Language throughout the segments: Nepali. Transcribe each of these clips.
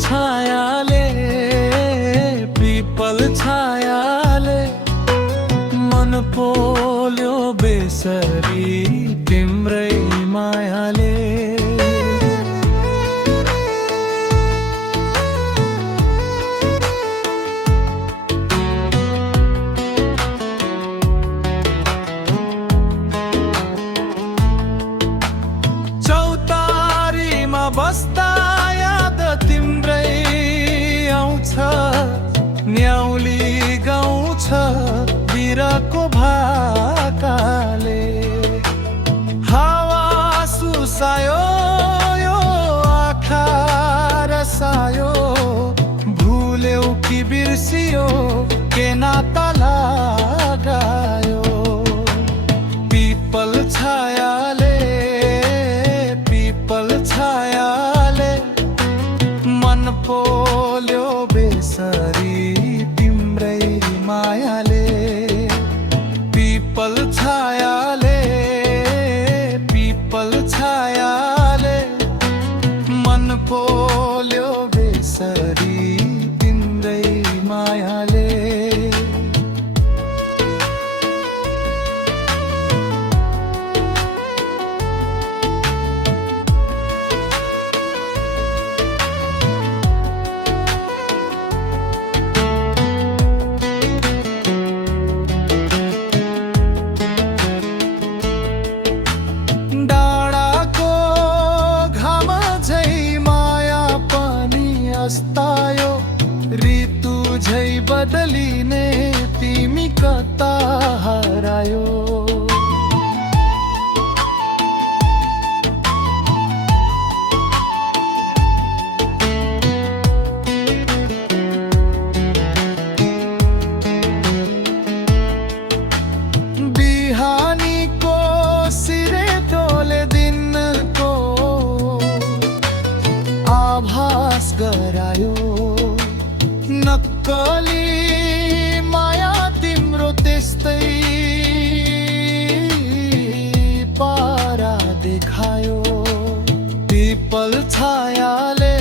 छायाले पिपल छायाले मन पोल्यो बेसरी तिम्रै मायाले। चौतारीमा बस्दा याद तिम्रै आउँछ, न्याउली गाउँछ बिरको भाकाले। हावा सुसायो यो आँखा रसायो, भुल्यौ कि बिर्सियो के नाता लगायो। पिपल छायाले पिपल छायाले मन पोल्यो बेसरी तिम्रै मायाले। पिपल छायाले पिपल छायाले मन पोल्यो बेसरी तिम्रै मायाले। अस्तायो ऋतु झै बदलिने तिमी कता हरायो। बिहानीको सिरे तोले दिनको आभास गरायो। नक्कली माया तिम्रो त्यस्तै पारा देखायो। पिपल छायाले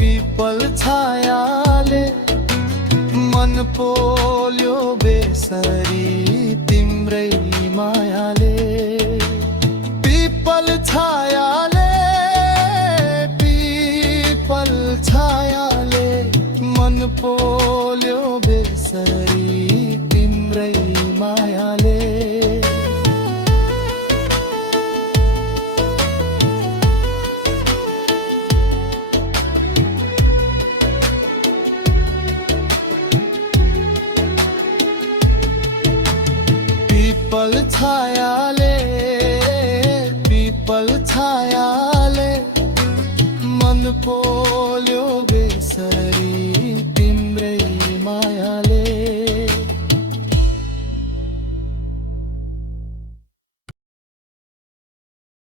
पिपल छायाले मन पोल्यो बेसरी तिम्रै मायाले। पिपल छायाले पिपल छायाले मन पोल्यो बेसरी तिम्रै मायाले। पिपल छायाले पिपल छायाले मन पोल्यो बेसरी